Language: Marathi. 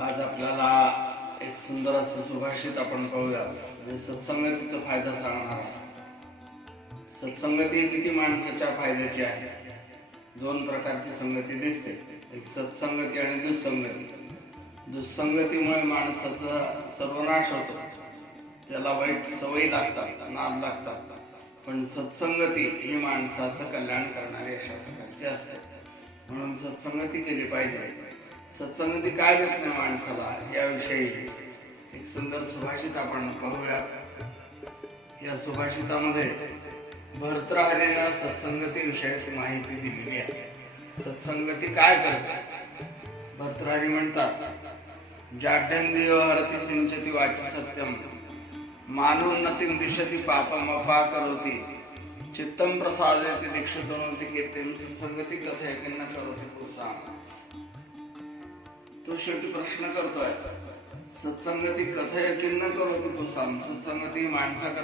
आज आपल्याला एक सुंदर असं सुभाषित आपण पाहूया, जे सत्संगतीचा फायदा सांगणार आहे. सत्संगती किती माणसाच्या फायद्याची आहे. दोन प्रकारची संगती दिसते, एक सत्संगती आणि दुःसंगती. दुःसंगतीमुळे माणसाचा सर्वनाश होतो, त्याला वाईट सवयी लागतात, नाद लागतात. पण सत्संगती ही माणसाचं कल्याण करणारी अशा प्रकारची असते. म्हणून सत्संगती केली पाहिजे. सत्संगती काय देत नाही माणसाला याविषयी एक सुंदर सुभाषित आपण पाहूयात. या सुभाषितामध्ये भर्तृहरीने सत्संगती विषयी माहिती दिलेली आहे. सत्संगती काय करते. भर्तृहरी म्हणतात, जाड्यं देव हरति सिंचति वाचि सत्यम मानोन्नतिं दिशति पापम अपाकरोति चित्तं प्रसादयति दीक्षितोन्नति कीर्तिं सत्संगती कथय किन्न करोति पुरुषाम. तो शेवटी प्रश्न करतोय, सत्संगती कथय किन्न करोति पुरुषाम. सत्संगती माणसाकरता